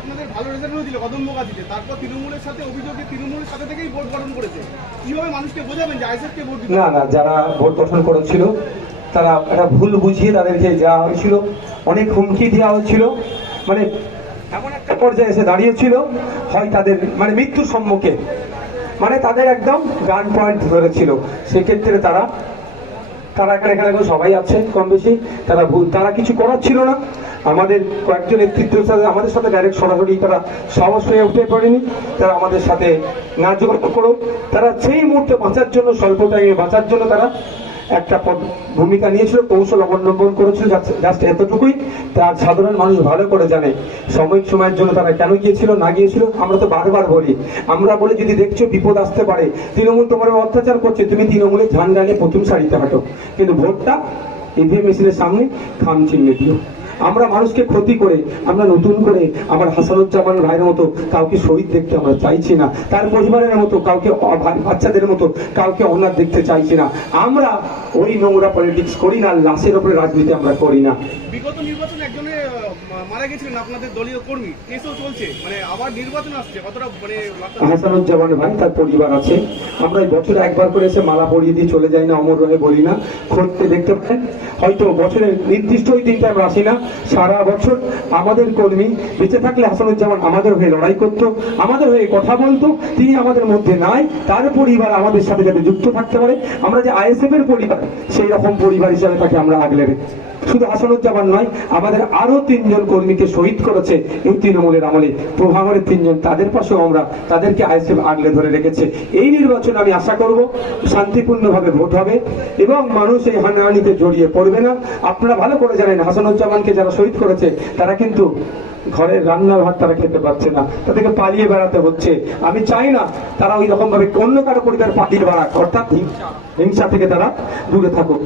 আপনাদের ভালো রেজাল্ট হয়েছিল কদমগাছিতে, তারপর তৃণমূলের সাথে অভিযোগ যে তৃণমূলের সাথে থেকেই ভোট গঠন করেছে, কিভাবে মানুষকে বোঝাবেন যে আইএসএফকে ভোট দিতে? না না, যারা ভোট গঠন করেছিল তারা একটা ভুল বুঝিয়ে তাদেরকে দেওয়া হয়েছিল, অনেক হুমকি দেওয়া হয়েছিল, মানে এমন একটা পর্যায়ে এসে দাঁড়িয়েছিল হয় তাদের মানে মৃত্যুর সম্মুখে, মানে তাদের একদম গান পয়েন্ট ধরেছিল। সেক্ষেত্রে তারা এখানে সবাই আছে কম বেশি, তারা কিছু করার ছিল না। আমাদের কয়েকজন নেতৃত্বের সাথে আমাদের সাথে ডাইরেক্ট সরাসরি তারা সাহস হয়ে উঠতে পারেনি, তারা আমাদের সাথে না যোগাযোগ করো, তারা সেই মুহূর্তে বাঁচার জন্য, স্বল্প টাইমে বাঁচার জন্য তারা একটা ভূমিকা নিয়েছিল, কৌশল অবলম্বন করেছিল, জাস্ট এতটুকুই। তার সাধারণ মানুষ ভালো করে জানে সময়ের জন্য তারা কেন গিয়েছিল না গিয়েছিল। আমরা তো বারবার বলি, আমরা বলি যদি দেখছো বিপদ আসতে পারে, তৃণমূল তোমার অত্যাচার করছে, তুমি তৃণমূলের ঝান্ডা নিয়ে প্রথম সারিতে হাঁটো, কিন্তু ভোটটা ইভিএম মেশিনের সামনে খাম চিহ্নে দিও। আমরা মানুষকে ক্ষতি করে আমরা নতুন করে আমার হাসানুজ্জামান ভাইয়ের মতো কাউকে শহীদ দেখতে আমরা চাইছি না, তার পরিবারের মতো কাউকে, বাচ্চাদের মতো কাউকে অনাথ দেখতে চাইছি না। আমরা ওই নোংরা পলিটিক্স করি না, লাশের উপরে রাজনীতি আমরা করি না। বিগত নির্বাচনে একজনে মারা গেছিলেন আপনাদের দলীয় কর্মী, কেসও চলছে, মানে আবার নির্বাচন আসছে, কতটা মানে? হাসানুজ্জামান ভাই, তার পরিবার আছে, আমরা বছরে একবার করে এসে মালা পরিয়ে দিয়ে চলে যাই না, অমর রহে বলি না, খোঁজতে দেখতে পারেন। হয়তো বছরের নির্দিষ্ট ওই দিনটা আমরা আসি না, সারা বছর আমাদের কর্মী বেঁচে থাকলে হাসানুজ্জামান আমাদের হয়ে লড়াই করতো, আমাদের হয়ে কথা বলতো। তিনি আমাদের মধ্যে নাই, তার পরিবার আমাদের সাথে যাতে যুক্ত থাকতে পারে, আমরা যে আইএসএফ এর পরিবার সেই রকম পরিবার হিসাবে তাকে আমরা আগলে রেখে। শুধু হাসানুজ্জামান নয়, আমাদের আরো 3 জন কর্মীকে শহীদ করেছে এই তৃণমূলের আমলে, প্রভাঙরের 3 জন, তাদের পাশেও আমরা তাদেরকে আইএসএফ আগলে ধরে রেখেছে। এই নির্বাচন আমি আশা করব শান্তিপূর্ণভাবে ভোট হবে এবং মানুষ এই হানাহানিতে জড়িয়ে পড়বে না। আপনারা ভালো করে জানেন হাসানুজ্জামানকে যারা শহীদ করেছে তারা কিন্তু ঘরের রান্না ভাত তারা খেতে পারছে না, তাদেরকে পালিয়ে বেড়াতে হচ্ছে। আমি চাই না তারা ওই রকম ভাবে অন্য কারো পরিবার পালিয়ে বেড়াক, অর্থাৎ হিংসা থেকে তারা দূরে থাকুক।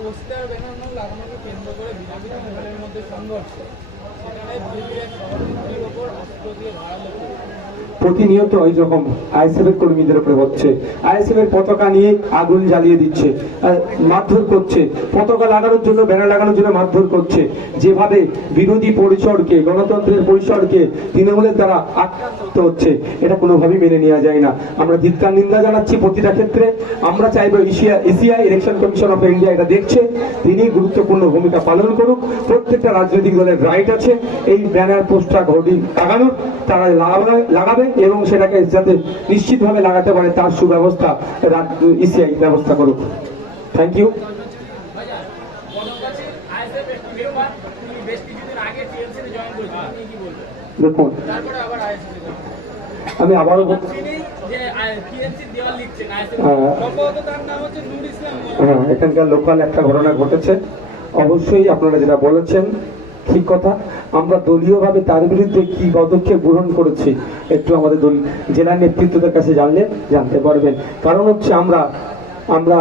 পোস্টার ব্যানার লাগানোকে কেন্দ্র করে বিজেপি তৃণমূলের মধ্যে সংঘর্ষ, সেখানে বিজেপির এক সভাপতির ওপর অস্ত্র দিয়ে ধারালো প্রতিনিয়ত ওই রকম আইএসএফ এর কর্মীদের উপরে হচ্ছে, আইএসএফ এর পতাকা নিয়ে আগুন জ্বালিয়ে দিচ্ছে, মারধর করছে, পতাকা লাগানোর জন্য, ব্যানার লাগানোর জন্য মারধর করছে। যেভাবে বিরোধী পরিসরকে, গণতন্ত্রের পরিসরকে তৃণমূলের দ্বারা আক্রান্ত হচ্ছে, এটা কোনোভাবেই মেনে নেওয়া যায় না। আমরা ধিক্কার নিন্দা জানাচ্ছি প্রতিটা ক্ষেত্রে। আমরা চাইবো ACI election commission of India এটা দেখছে, তিনি গুরুত্বপূর্ণ ভূমিকা পালন করুক। প্রত্যেকটা রাজনৈতিক দলের রাইট আছে এই ব্যানার, পোস্টার, হোর্ডিং লাগানোর, তারা লাগাবে এবং সেটাকে যাতে নিশ্চিতভাবে লাগাতে পারে তার সুব্যবস্থা ইসিআই ব্যবস্থা করুক। Thank you. দেখুন, আমি আবারও এখানকার লোকাল একটা ঘটনা ঘটেছে। অবশ্যই আপনারা যেটা বলেছেন ঠিক কথা, আমরা দলীয়ভাবে তার বিরুদ্ধে কি পদক্ষেপ গ্রহণ করেছি একটু আমাদের জেলা নেতৃত্বদের কাছে জানতে পারবেন। কারণ হচ্ছে আমরা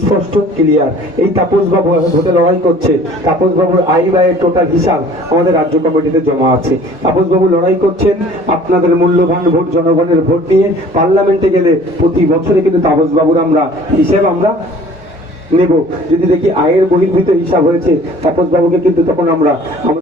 স্পষ্ট ক্লিয়ার, এই তাপসবাবু ভোটে লড়াই করছে, তাপসবাবুর আয় ব্যয়ের টোটাল হিসাব আমাদের রাজ্য কমিটিতে জমা আছে। তাপসবাবু লড়াই করছেন আপনাদের মূল্যবান ভোট, জনগণের ভোট নিয়ে। পার্লামেন্টে গেলে প্রতি বছরে কিন্তু তাপসবাবুর আমরা হিসেব আমরা নেব। যদি দেখি আয়ের বহির্ভূত হিসাব হয়েছে তাপসবাবুকে কিন্তু তখন আমরা